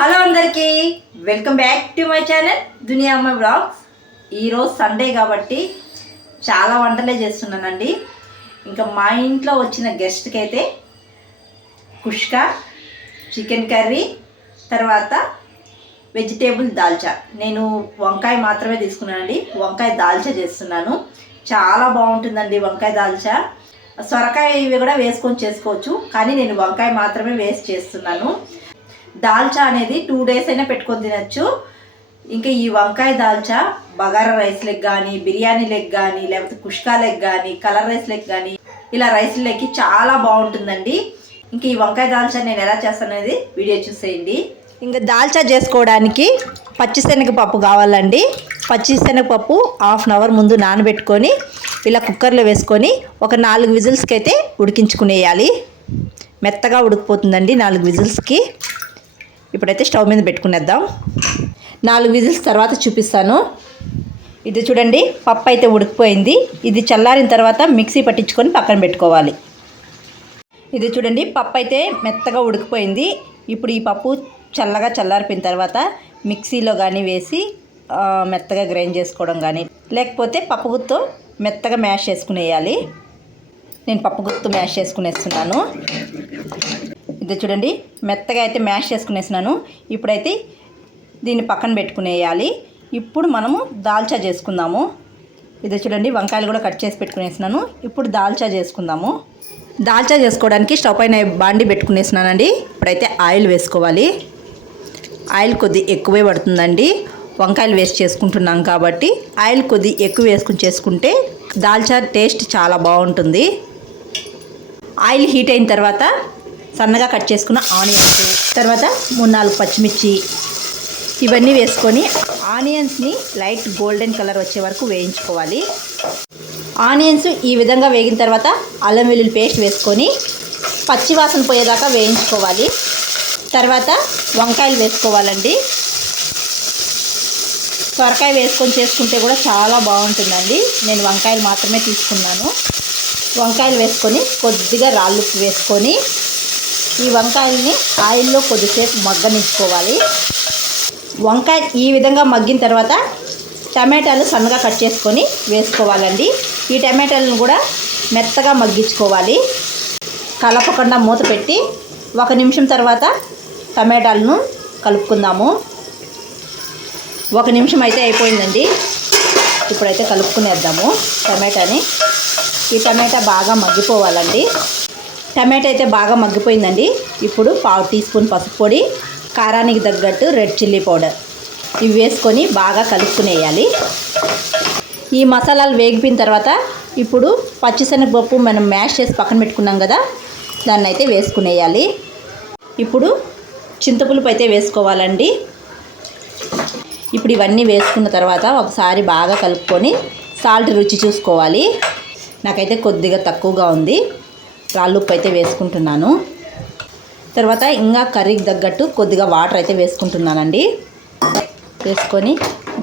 Hello అందరికీ welcome back to my channel దునియా అమ్మ vlogs. ఈరోజు సండే కాబట్టి చాలా వంటలే చేస్తున్నానండి. ఇంకా మా ఇంట్లో వచ్చిన గెస్ట్కి అయితే కుష్కా, చికెన్ కర్రీ, తర్వాత వెజిటేబుల్ దాల్చా. నేను వంకాయ మాత్రమే తీసుకున్నానండి. వంకాయ దాల్చా చేస్తున్నాను. చాలా బాగుంటుందండి వంకాయ దాల్చా. సొరకాయ ఇవి కూడా వేసుకొని చేసుకోవచ్చు, కానీ నేను వంకాయ మాత్రమే వేసి చేస్తున్నాను. దాల్చా అనేది 2 days అయినా పెట్టుకొని తినచ్చు. ఇంకా ఈ వంకాయ దాల్చా బగారా రైస్ లెగ్ కానీ, బిర్యానీ లెగ్ కానీ, లేకపోతే కుష్కా లెగ్ కానీ, కలర్ రైస్ లెగ్ కానీ, ఇలా రైస్ లెగ్కి చాలా బాగుంటుందండి. ఇంకా ఈ వంకాయ దాల్చా నేను ఎలా చేస్తాననేది వీడియో చూసేయండి. ఇంకా దాల్చా చేసుకోవడానికి పచ్చిశనగపప్పు కావాలండి. పచ్చిశనగపప్పు 1/2 hour ముందు నానబెట్టుకొని ఇలా కుక్కర్లో వేసుకొని ఒక 4 విజిల్స్కి అయితే ఉడికించుకునేయాలి. మెత్తగా ఉడికిపోతుందండి 4 విజిల్స్కి. ఇప్పుడైతే స్టవ్ మీద పెట్టుకునేద్దాం. 4 విజిల్స్ తర్వాత చూపిస్తాను. ఇది చూడండి, పప్పు అయితే ఉడికిపోయింది. ఇది చల్లారిన తర్వాత మిక్సీ పట్టించుకొని పక్కన పెట్టుకోవాలి. ఇది చూడండి, పప్పు అయితే మెత్తగా ఉడికిపోయింది. ఇప్పుడు ఈ పప్పు చల్లగా చల్లారిపోయిన తర్వాత మిక్సీలో కానీ వేసి మెత్తగా గ్రైండ్ చేసుకోవడం కానీ, లేకపోతే పప్పు గుత్తో మెత్తగా మ్యాష్ చేసుకునేయాలి. నేను పప్పు గుత్తు మ్యాష్ చేసుకునేస్తున్నాను. ఇది చూడండి, మెత్తగా అయితే మ్యాష్ చేసుకునేసినాను. ఇప్పుడైతే దీన్ని పక్కన పెట్టుకునేయాలి. ఇప్పుడు మనము దాల్చా చేసుకుందాము. ఇది చూడండి, వంకాయలు కూడా కట్ చేసి పెట్టుకునేసినాను. ఇప్పుడు దాల్చా చేసుకుందాము. దాల్చా చేసుకోవడానికి స్టవ్ పైన బాండి పెట్టుకునేసినానండి. ఇప్పుడైతే ఆయిల్ వేసుకోవాలి. ఆయిల్ కొద్ది ఎక్కువే పడుతుందండి. వంకాయలు వేస్ట్ చేసుకుంటున్నాం కాబట్టి ఆయిల్ కొద్ది ఎక్కువ వేసుకుని చేసుకుంటే దాల్చా టేస్ట్ చాలా బాగుంటుంది. ఆయిల్ హీట్ అయిన తర్వాత సన్నగా కట్ చేసుకున్న ఆనియన్స్, తర్వాత 3-4 పచ్చిమిర్చి ఇవన్నీ వేసుకొని ఆనియన్స్ని లైట్ గోల్డెన్ కలర్ వచ్చే వరకు వేయించుకోవాలి. ఆనియన్స్ ఈ విధంగా వేగిన తర్వాత అల్లం వెల్లుల్లి పేస్ట్ వేసుకొని పచ్చివాసన పోయేదాకా వేయించుకోవాలి. తర్వాత వంకాయలు వేసుకోవాలండి. సొరకాయ వేసుకొని చేసుకుంటే కూడా చాలా బాగుంటుందండి. నేను వంకాయలు మాత్రమే తీసుకున్నాను. వంకాయలు వేసుకొని కొద్దిగా రాళ్ళుప్పు వేసుకొని ఈ వంకాయల్ని ఆయిల్లో కొద్దిసేపు మగ్గనించుకోవాలి. వంకాయ ఈ విధంగా మగ్గిన తర్వాత టమాటాలు సన్నగా కట్ చేసుకొని వేసుకోవాలండి. ఈ టమాటాలను కూడా మెత్తగా మగ్గించుకోవాలి. కలపకుండా మూత పెట్టి 1 నిమిషం తర్వాత టమాటాలను కలుపుకుందాము. 1 నిమిషం అయితే అయిపోయిందండి. ఇప్పుడైతే కలుపుకునేద్దాము టమాటాని. ఈ టమాటా బాగా మగ్గిపోవాలండి. టమాటా అయితే బాగా మగ్గిపోయిందండి. ఇప్పుడు 1/2 టీ స్పూన్ పసుపు పొడి, కారానికి తగ్గట్టు రెడ్ చిల్లీ పౌడర్ ఇవి వేసుకొని బాగా కలుపుకునేయాలి. ఈ మసాలాలు వేగిపోయిన తర్వాత ఇప్పుడు పచ్చిశనగపప్పు మనం మ్యాష్ చేసి పక్కన పెట్టుకున్నాం కదా, దాన్ని అయితే వేసుకునేయాలి. ఇప్పుడు చింతపులుపు అయితే వేసుకోవాలండి. ఇప్పుడు ఇవన్నీ వేసుకున్న తర్వాత ఒకసారి బాగా కలుపుకొని సాల్ట్ రుచి చూసుకోవాలి. నాకైతే కొద్దిగా తక్కువగా ఉంది. రాళ్ళుప్పు అయితే వేసుకుంటున్నాను. తర్వాత ఇంకా కర్రీకి తగ్గట్టు కొద్దిగా వాటర్ అయితే వేసుకుంటున్నానండి. వేసుకొని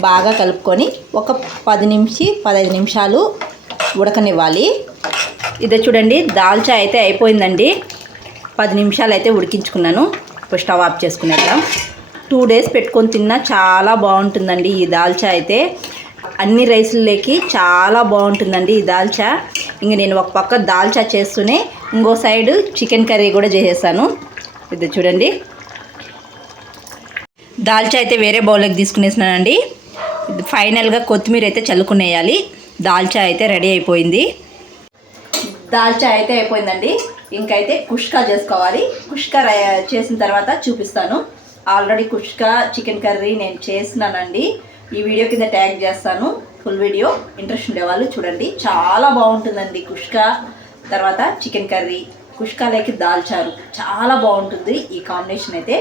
బాగా కలుపుకొని ఒక 10-15 నిమిషాలు ఉడకనివ్వాలి. ఇదే చూడండి, దాల్చా అయితే అయిపోయిందండి. 10 నిమిషాలు అయితే ఉడికించుకున్నాను. ఇప్పుడు స్టవ్ ఆఫ్ చేసుకునేద్దాం. 2 days పెట్టుకొని తిన్నా చాలా బాగుంటుందండి ఈ దాల్చా అయితే. అన్ని రైసుల్లోకి చాలా బాగుంటుందండి ఈ దాల్చా. ఇంక నేను ఒక పక్క దాల్చా చేస్తూనే ఇంకో సైడు చికెన్ కర్రీ కూడా చేసేసాను. ఇది చూడండి, దాల్చా అయితే వేరే బౌల్లోకి తీసుకునేసినానండి. ఫైనల్గా కొత్తిమీర అయితే చల్లుకునేయాలి. దాల్చా అయితే రెడీ అయిపోయింది. దాల్చా అయితే అయిపోయిందండి. ఇంకైతే కుష్కా చేసుకోవాలి. కుష్కా చేసిన తర్వాత చూపిస్తాను. ఆల్రెడీ కుష్కా చికెన్ కర్రీ నేను చేసినానండి. ఈ వీడియో కింద ట్యాగ్ చేస్తాను. ఫుల్ వీడియో ఇంట్రెస్ట్ ఉండేవాళ్ళు చూడండి. చాలా బాగుంటుందండి కుష్కా, తర్వాత చికెన్ కర్రీ, కుష్కాలోకి దాల్చారు చాలా బాగుంటుంది ఈ కాంబినేషన్ అయితే.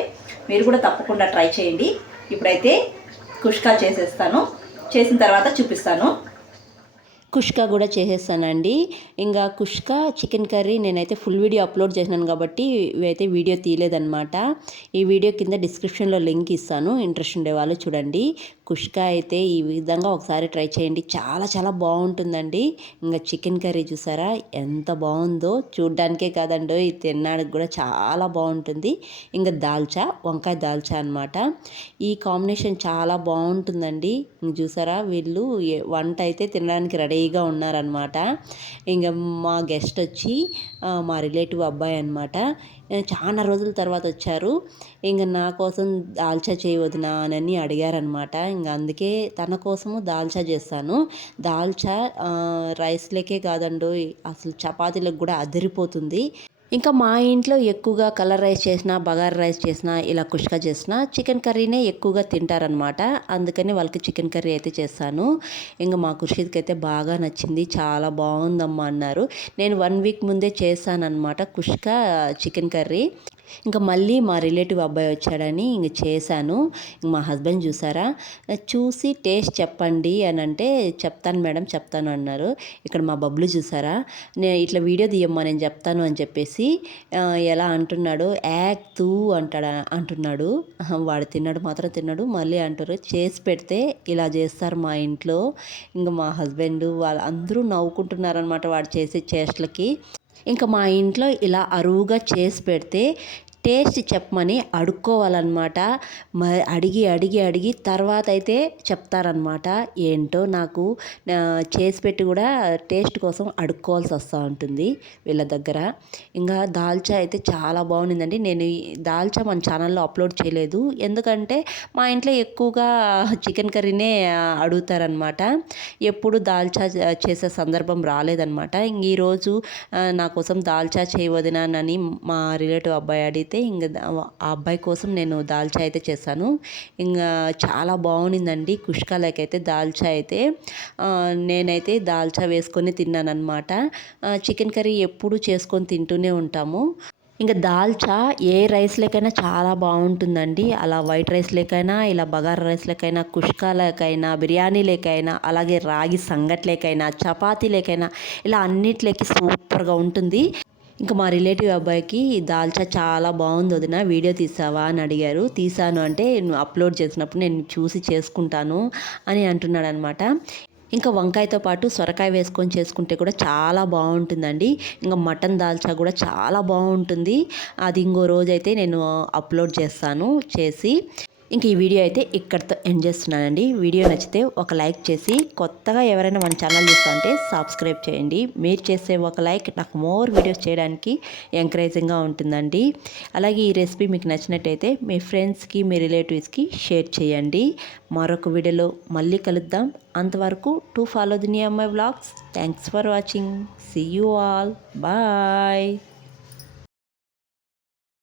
మీరు కూడా తప్పకుండా ట్రై చేయండి. ఇప్పుడైతే కుష్కా చేసేస్తాను. చేసిన తర్వాత చూపిస్తాను. కుష్కా కూడా చేసేస్తానండి. ఇంకా కుష్కా చికెన్ కర్రీ నేనైతే ఫుల్ వీడియో అప్లోడ్ చేసినాను కాబట్టి ఇవైతే వీడియో తీయలేదన్నమాట. ఈ వీడియో కింద డిస్క్రిప్షన్లో లింక్ ఇస్తాను, ఇంట్రెస్ట్ ఉండే వాళ్ళు చూడండి. కుష్కా అయితే ఈ విధంగా ఒకసారి ట్రై చేయండి, చాలా చాలా బాగుంటుందండి. ఇంకా చికెన్ కర్రీ చూసారా ఎంత బాగుందో, చూడ్డానికే కాదండి ఇది తినడానికి కూడా చాలా బాగుంటుంది. ఇంకా దాల్చా, వంకాయ దాల్చా అనమాట. ఈ కాంబినేషన్ చాలా బాగుంటుందండి. చూసారా వీళ్ళు వంట అయితే తినడానికి రెడీగా ఉన్నారనమాట. ఇంకా మా గెస్ట్ వచ్చి మా రిలేటివ్ అబ్బాయి అనమాట. చాలా రోజుల తర్వాత వచ్చారు. ఇంకా నా కోసం దాల్చా చేయవద్దునా అని అడిగారనమాట. ఇంకా అందుకే తన కోసము దాల్చా చేస్తాను. దాల్చా రైస్లకే కాదండి, అసలు చపాతీలకు కూడా అదిరిపోతుంది. ఇంకా మా ఇంట్లో ఎక్కువగా కలర్ రైస్ చేసినా, బగారా రైస్ చేసినా, ఇలా కుష్కా చేసినా చికెన్ కర్రీనే ఎక్కువగా తింటారనమాట. అందుకని వాళ్ళకి చికెన్ కర్రీ అయితే చేస్తాను. ఇంకా మా ఖుషీద్కి అయితే బాగా నచ్చింది, చాలా బాగుందమ్మా అన్నారు. నేను 1 వీక్ ముందే చేశానన్నమాట కుష్కా చికెన్ కర్రీ. ఇంకా మళ్ళీ మా రిలేటివ్ అబ్బాయి వచ్చాడని ఇంక చేశాను. మా హస్బెండ్ చూసారా, చూసి టేస్ట్ చెప్పండి అని అంటే చెప్తాను మేడం చెప్తాను అన్నారు. ఇక్కడ మా బబ్లు చూసారా, నేను ఇట్లా వీడియో తీయమ్మా నేను చెప్తాను అని చెప్పేసి ఎలా అంటున్నాడు, యాక్ తూ అంటున్నాడు. వాడు తిన్నాడు మాత్రం తిన్నాడు, మళ్ళీ అంటారు చేసి పెడితే ఇలా చేస్తారు మా ఇంట్లో. ఇంకా మా హస్బెండ్ వాళ్ళు అందరూ నవ్వుకుంటున్నారనమాట వాడు చేసే చేష్టలకి. ఇంకా మా ఇంట్లో ఇలా అరువుగా చేసి పెడితే టేస్ట్ చెప్పమని అడుక్కోవాలన్నమాట. అడిగి అడిగి అడిగి తర్వాత అయితే చెప్తారనమాట. ఏంటో నాకు చేసి పెట్టి కూడా టేస్ట్ కోసం అడుక్కోవాల్సి వస్తూ ఉంటుంది వీళ్ళ దగ్గర. ఇంకా దాల్చా అయితే చాలా బాగుండిందండి. నేను దాల్చా మన ఛానల్లో అప్లోడ్ చేయలేదు, ఎందుకంటే మా ఇంట్లో ఎక్కువగా చికెన్ కర్రీనే అడుగుతారనమాట. ఎప్పుడు దాల్చా చేసే సందర్భం రాలేదనమాట. ఈరోజు నా కోసం దాల్చా చేయవదినానని మా రిలేటివ్ అబ్బాయి అడిగితే ఇంకా ఆ అబ్బాయి కోసం నేను దాల్చా అయితే చేశాను. ఇంకా చాలా బాగుండిందండి కుష్కాలకైతే దాల్చా అయితే. నేనైతే దాల్చా వేసుకొని తిన్నానమాట. చికెన్ కర్రీ ఎప్పుడు చేసుకొని తింటూనే ఉంటాము. ఇంకా దాల్చా ఏ రైస్లకైనా చాలా బాగుంటుందండి. అలా వైట్ రైస్లకైనా, ఇలా బగారా రైస్లకైనా, కుష్కాలకైనా, బిర్యానీలకైనా, అలాగే రాగి సంగట్లకైనా, చపాతీలకైనా, ఇలా అన్నిట్లకి సూపర్గా ఉంటుంది. ఇంకా మా రిలేటివ్ అబ్బాయికి దాల్చా చాలా బాగుంది వదిన, వీడియో తీసావా అని అడిగారు. తీసాను అంటే నువ్వు అప్లోడ్ చేసినప్పుడు నేను చూసి చేసుకుంటాను అని అంటున్నాడు అనమాట. ఇంకా వంకాయతో పాటు సొరకాయ వేసుకొని చేసుకుంటే కూడా చాలా బాగుంటుందండి. ఇంకా మటన్ దాల్చా కూడా చాలా బాగుంటుంది. అది ఇంకో రోజైతే నేను అప్లోడ్ చేస్తాను చేసి. ఇంక ఈ వీడియో అయితే ఇక్కడితో ఎండ్ చేస్తున్నానండి. వీడియో నచ్చితే ఒక లైక్ చేసి, కొత్తగా ఎవరైనా మన ఛానల్ చూస్తూ ఉంటే సబ్స్క్రైబ్ చేయండి. మీరు చేసే ఒక లైక్ నాకు మోర్ వీడియోస్ చేయడానికి ఎంకరేజింగ్గా ఉంటుందండి. అలాగే ఈ రెసిపీ మీకు నచ్చినట్టయితే మీ ఫ్రెండ్స్కి, మీ రిలేటివ్స్కి షేర్ చేయండి. మరొక వీడియోలో మళ్ళీ కలుద్దాం. అంతవరకు to follow Duniya Ammayi vlogs. Thanks for watching. See you all. Bye.